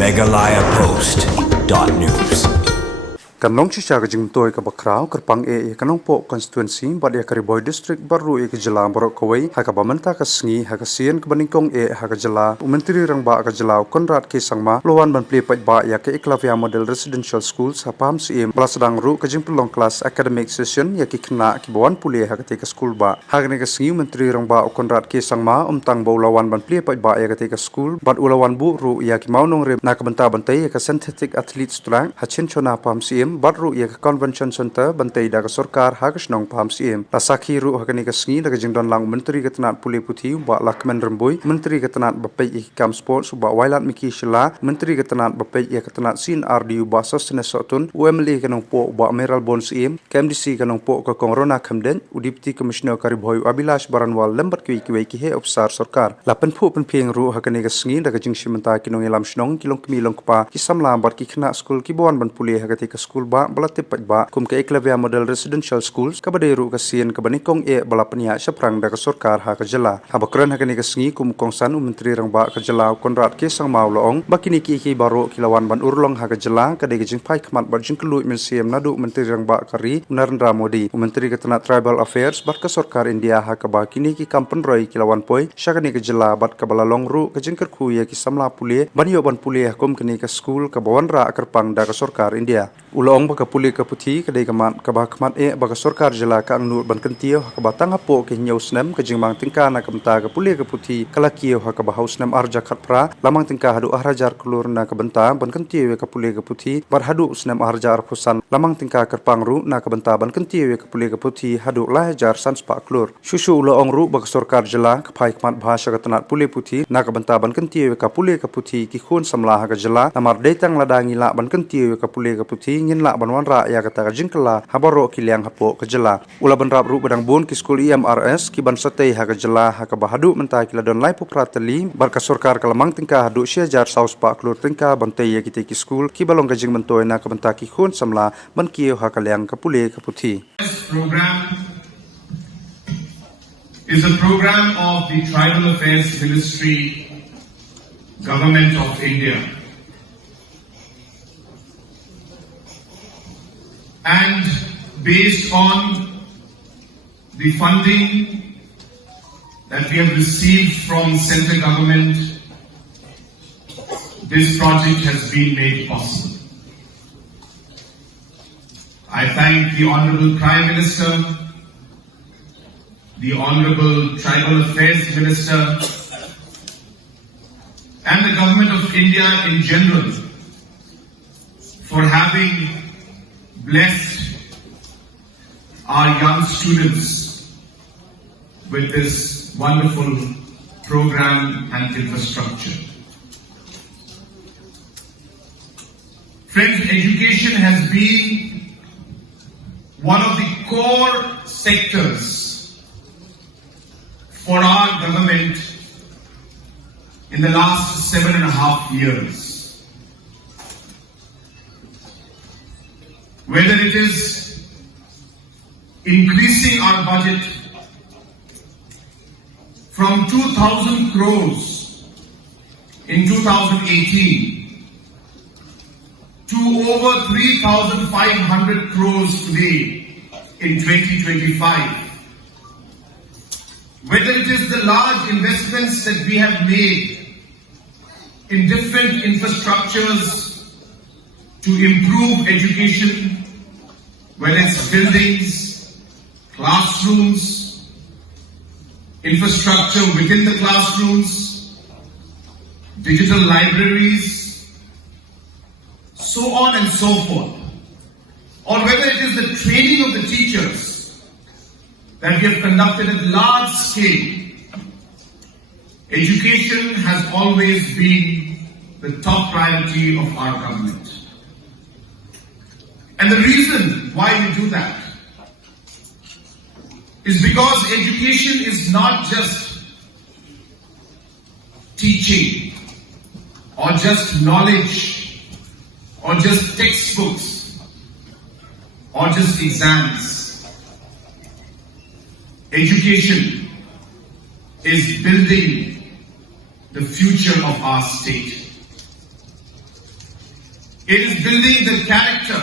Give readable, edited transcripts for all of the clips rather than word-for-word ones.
MeghalayaPost.news Kanong shisha ka jingtoy ka bakraw karpang kanong po constituency badia Kariboy district baru ka jala borok kawai haka bamanta ka sngi haka sian ka baningkong haka jala menteri rang ba ka jala Conrad ke sangma lowan ban Plie pat ba ya ke Eklavia model residential school sa Pahamsyiem balasadang ru ka jingpulong class academic session ya ki khna ki bawan Plie haka te ka school ba haka ne ka sngi menteri rang ba Conrad ke sangma tang bo lawan ban Plie pat ba ya ka te ka school bat ulawan bu ru ya ki Mawnongrim na ka banta bantai ka synthetic athlete strang hachin chona Pahamsyiem Badru ia convention center bantai da sarkar hagas nong Pahamsyiem lasakhi ru hakani ka sngi da jingdon lang menteri ketenat Plie puthi ba lakmen remboi menteri ketenat bapai ikam sports ba wailat miki shila menteri ketenat bapai ia ketenat sin RDU ba sosne sotun UMLE kanong po ba meral bonsiem KMDC kanong po ka kongrona khamden udipti commissioner Kariboy Abilash Baranwal lembat ki he ofsar sarkar lapen phu pen pheng ru hakani ka sngi da jingshimanta kinong elam shnong kilong kimilong pa ki samla bar ki khna school ki bon ban Plie hakati ka school ba balate ba kum ke Eklavia model residential schools kabaderu ka sien ka banikong balapnya saprang da ka sarkar ha ka jala habakran hakani ka sngi kum kongsan menteri rang ba ka jala Conrad ke sangmau loong bakini ki baro kilawan ban urlong ha ka jala ka de jing phai khmat ba Jingkyrkhu Ïaki nadu menteri rang ba kari Narendra Modi menteri ketenat tribal affairs bat ka sarkar India ha ka ba kini ki kampen roi kilawan poi shakani ka jala bat ka balalong ru ka Jingkyrkhu Ïaki Samla Plie banyo ban Plie kum kini ka school ka bawan ra akarpang da ka sarkar India ulong baka Plie ka puthi ka dei kamat ka ba khmat baka sarkar jala ka ang nur ban kantio ka ba tanga po ke nyau snem ka jingmang tingka na kamta ka Plie ka puthi kala kio ha ka ba haus nem arja khatpra lamang tingka hadu ahrajar klur na ka banta ban kantio ka Plie ka puthi bar hadu snem ahrajar phusan lamang tingka karpang ru na ka banta ban kantio ka Plie ka puthi hadu lahajar sanspa klur shushu ulong ru baka sarkar jala ka phai khmat bhasha ka tanat Plie puthi na ka banta ban kantio ka Plie ka puthi ki khun samla ha ka jala namar deitang ladangi la ban kantio ka Plie ka puthi ngin la banwan ra ya kata ka jingkala habaro kiliang hapo ka jala ula ban rap ru badang bon ki Skul EMRS ki ban satei ha ka jala ha ka bahadu menta ki ladon lai pupratali bar ka sarkar kalamang tingka hadu shejar saus pa klur tingka bantai ya ki te ki school ki balong ka jing bantoy na ka banta ki khun samla ban kiyo ha ka liang ka Plie ka puthi. This program is a program of the Tribal Affairs Ministry, Government of India. And based on the funding that we have received from central government, this project has been made possible. I thank the Honorable Prime Minister, the Honorable Tribal Affairs Minister, and the Government of India in general for having blessed our young students with this wonderful program and infrastructure. Friends, education has been one of the core sectors for our government in the last 7.5 years. Whether it is increasing our budget from 2,000 crores in 2018 to over 3,500 crores today in 2025. Whether it is the large investments that we have made in different infrastructures to improve education, whether it's buildings, classrooms, infrastructure within the classrooms, digital libraries, so on and so forth. Or whether it is the training of the teachers that we have conducted at large scale. Education has always been the top priority of our government. And the reason why we do that is because education is not just teaching or just knowledge or just textbooks or just exams. Education is building the future of our state. It is building the character,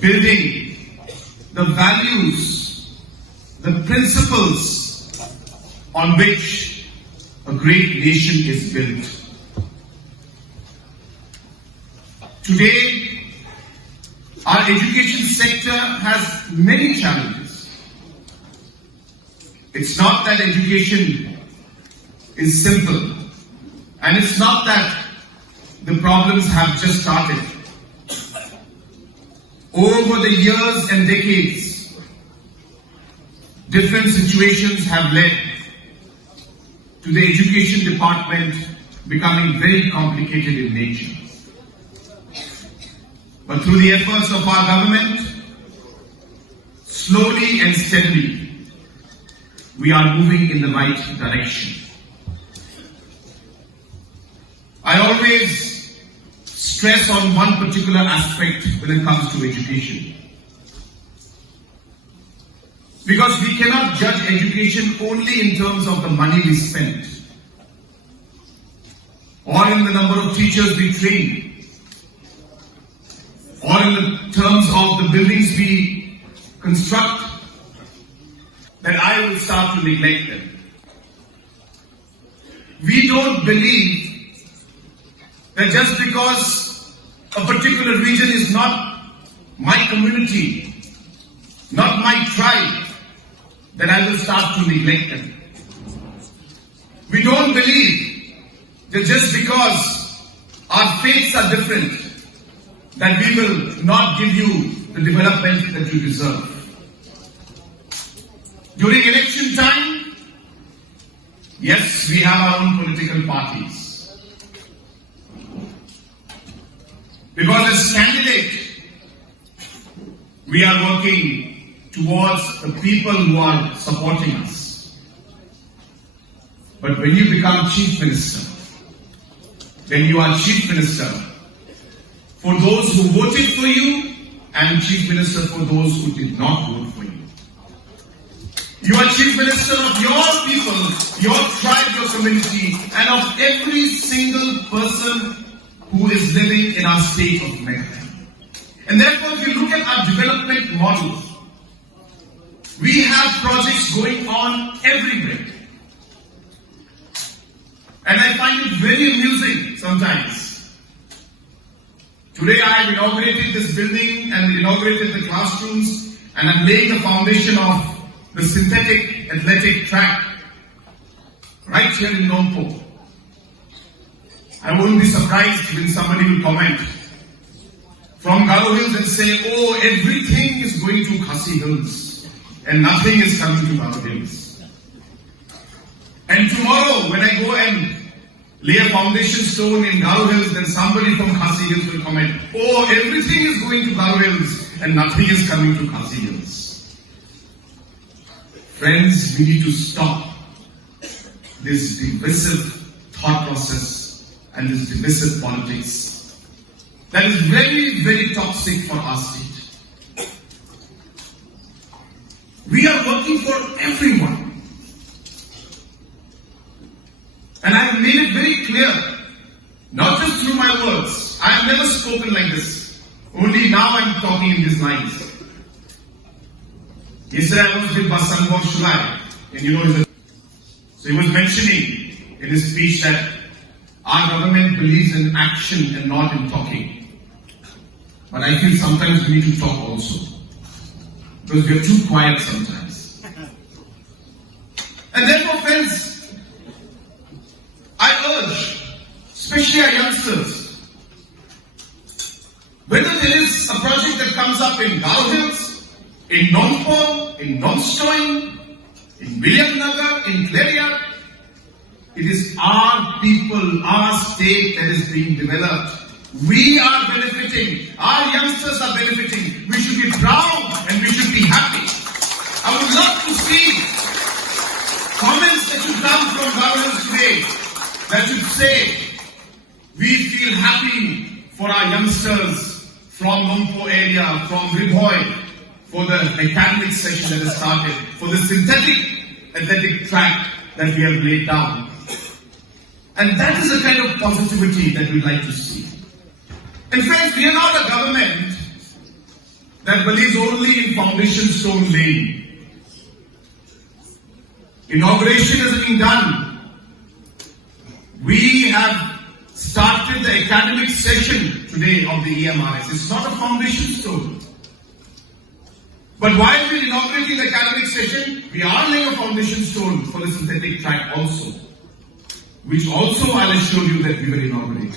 building the values, the principles on which a great nation is built. Today, our education sector has many challenges. It's not that education is simple, and it's not that the problems have just started. Over the years and decades, different situations have led to the education department becoming very complicated in nature. But through the efforts of our government, slowly and steadily, we are moving in the right direction. I always stress on one particular aspect when it comes to education. Because we cannot judge education only in terms of the money we spend, or in the number of teachers we train, or in the terms of the buildings we construct, that I will start to neglect them. We don't believe that just because a particular region is not my community, not my tribe, that I will start to neglect them. We don't believe that just because our faiths are different, that we will not give you the development that you deserve. During election time, yes, we have our own political parties. Because as candidate, we are working towards the people who are supporting us. But when you become Chief Minister, when you are Chief Minister, for those who voted for you, and Chief Minister for those who did not vote for you. You are Chief Minister of your people, your tribe, your community, and of every single person who is living in our state of Meghalaya. And therefore, if you look at our development model, we have projects going on everywhere. And I find it very amusing sometimes. Today I have inaugurated this building and inaugurated the classrooms, and I'm laying the foundation of the synthetic athletic track right here in Nongpoh. I wouldn't be surprised when somebody will comment from Garo Hills and say, oh, everything is going to Khasi Hills and nothing is coming to Garo Hills. And tomorrow when I go and lay a foundation stone in Garo Hills, then somebody from Khasi Hills will comment, oh, everything is going to Garo Hills and nothing is coming to Khasi Hills. Friends, we need to stop this divisive thought process and this divisive politics that is very, very toxic for our state. We are working for everyone. And I have made it very clear, not just through my words. I have never spoken like this. Only now I am talking in these lines. Yesterday I was with Basangwar Shulai, and so he was mentioning in his speech that our government believes in action and not in talking. But I feel sometimes we need to talk also, because we are too quiet sometimes. And therefore, friends, I urge, especially our youngsters, whether there is a project that comes up in Garo Hills, in Nongpoh, in Nongstoin, in Williamnagar, in Plie, it is our people, our state that is being developed. We are benefiting. Our youngsters are benefiting. We should be proud and we should be happy. I would love to see comments that should come from governments today that should say, we feel happy for our youngsters from Nongpoh area, from Ribhoy, for the academic session that has started, for the synthetic athletic track that we have laid down. And that is the kind of positivity that we'd like to see. In fact, we are not a government that believes only in foundation stone laying. Inauguration is being done. We have started the academic session today of the EMRS. It's not a foundation stone. But while we're inaugurating the academic session, we are laying a foundation stone for the synthetic track also, which also I'll assure you that we will inaugurate.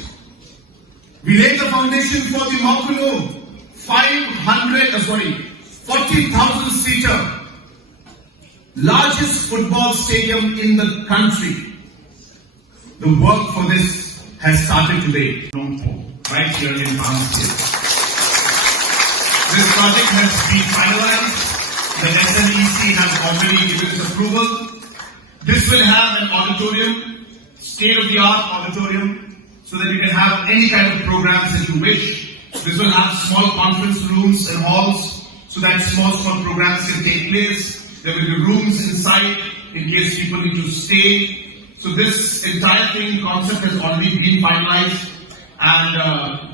We laid the foundation for the Maukuno 40,000 seater, largest football stadium in the country. The work for this has started today, nongpoh, right here in Pahamsyiem. This project has been finalized. The SNEC has already given its approval. This will have an auditorium, state-of-the-art auditorium, so that you can have any kind of programs that you wish. This will have small conference rooms and halls, so that small programs can take place. There will be rooms inside in case people need to stay. So this entire thing, concept has already been finalized, and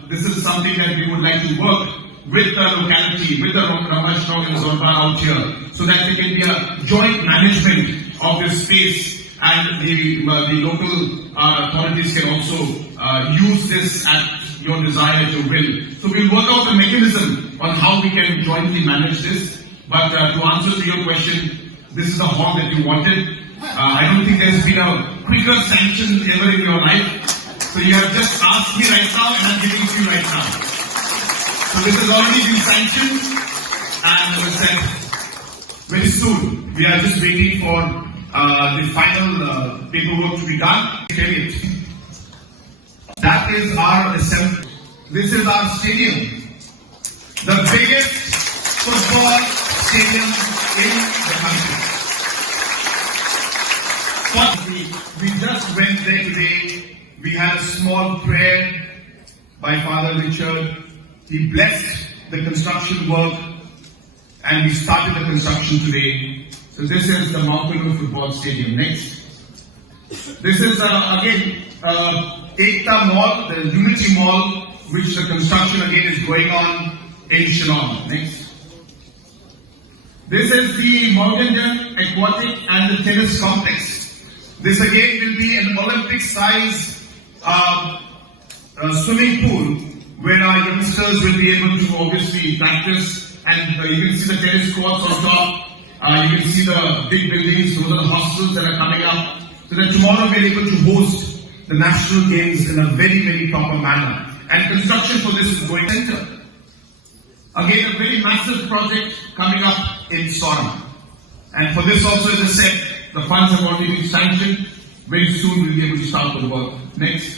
this is something that we would like to work with the locality, with the Ramashnagar and Zorba out here, so that there can be a joint management of this space, and the local authorities can also use this at your desire, at your will. So we'll work out the mechanism on how we can jointly manage this. But to answer to your question, this is the hall that you wanted. I don't think there's been a quicker sanction ever in your life. So you have just asked me right now, and I'm giving it to you right now. So this has already been sanctioned, and as I said, very soon. We are just waiting for the final paperwork to be done. That is our assembly. This is our stadium, the biggest football stadium in the country. We just went there today. We had a small prayer by Father Richard. He blessed the construction work, and we started the construction today. So this is the Maukuno Football Stadium. Next. This is again Ekta Mall, the Unity Mall, which the construction again is going on in Shillong. Next. This is the Mawnongrim Aquatic and the Tennis Complex. This again will be an Olympic-size swimming pool, where our youngsters will be able to obviously practice, and you can see the tennis courts on top. You can see the big buildings. Those are the hostels that are coming up, so that tomorrow we're able to host the national games in a very, very proper manner. And construction for this is going center. Again, a very massive project coming up in Soram. And for this also, as I said, the funds have already been sanctioned. Very soon we'll be able to start the work. Next.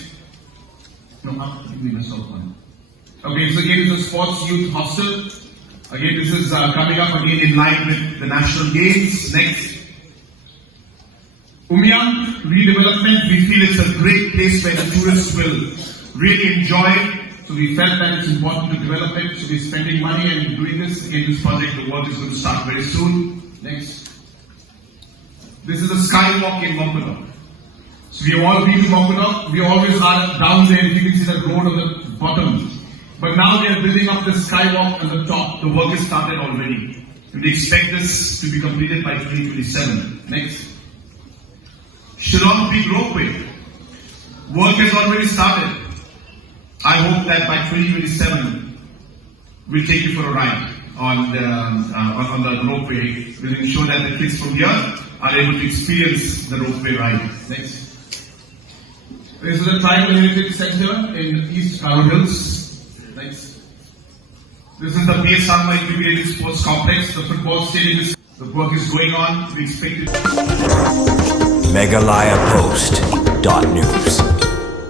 No, we must stop one. Okay, so again, it's a sports youth hostel. Again, this is coming up again in line with the national games. Next. Umyang redevelopment, we feel it's a great place where the tourists will really enjoy it. So we felt that it's important to develop it. So we're spending money and doing this. Again, this project, the work is going to start very soon. Next. This is the skywalk in Maukuno. So we have all been to Maukuno. We always are down there. You can see the road on the bottom. But now they are building up the skywalk on the top. The work is started already. And we expect this to be completed by 2027. Next. Shillong Big Ropeway. Work has already started. I hope that by 2027, we'll take you for a ride on the ropeway. We'll ensure that the kids from here are able to experience the ropeway ride. Next. This is the Tribal Heritage Center in East Karo Hills. Next. This is the PSR Integrated Sports Complex. The football stadium is, the work is going on. We expect it. meghalayapost.news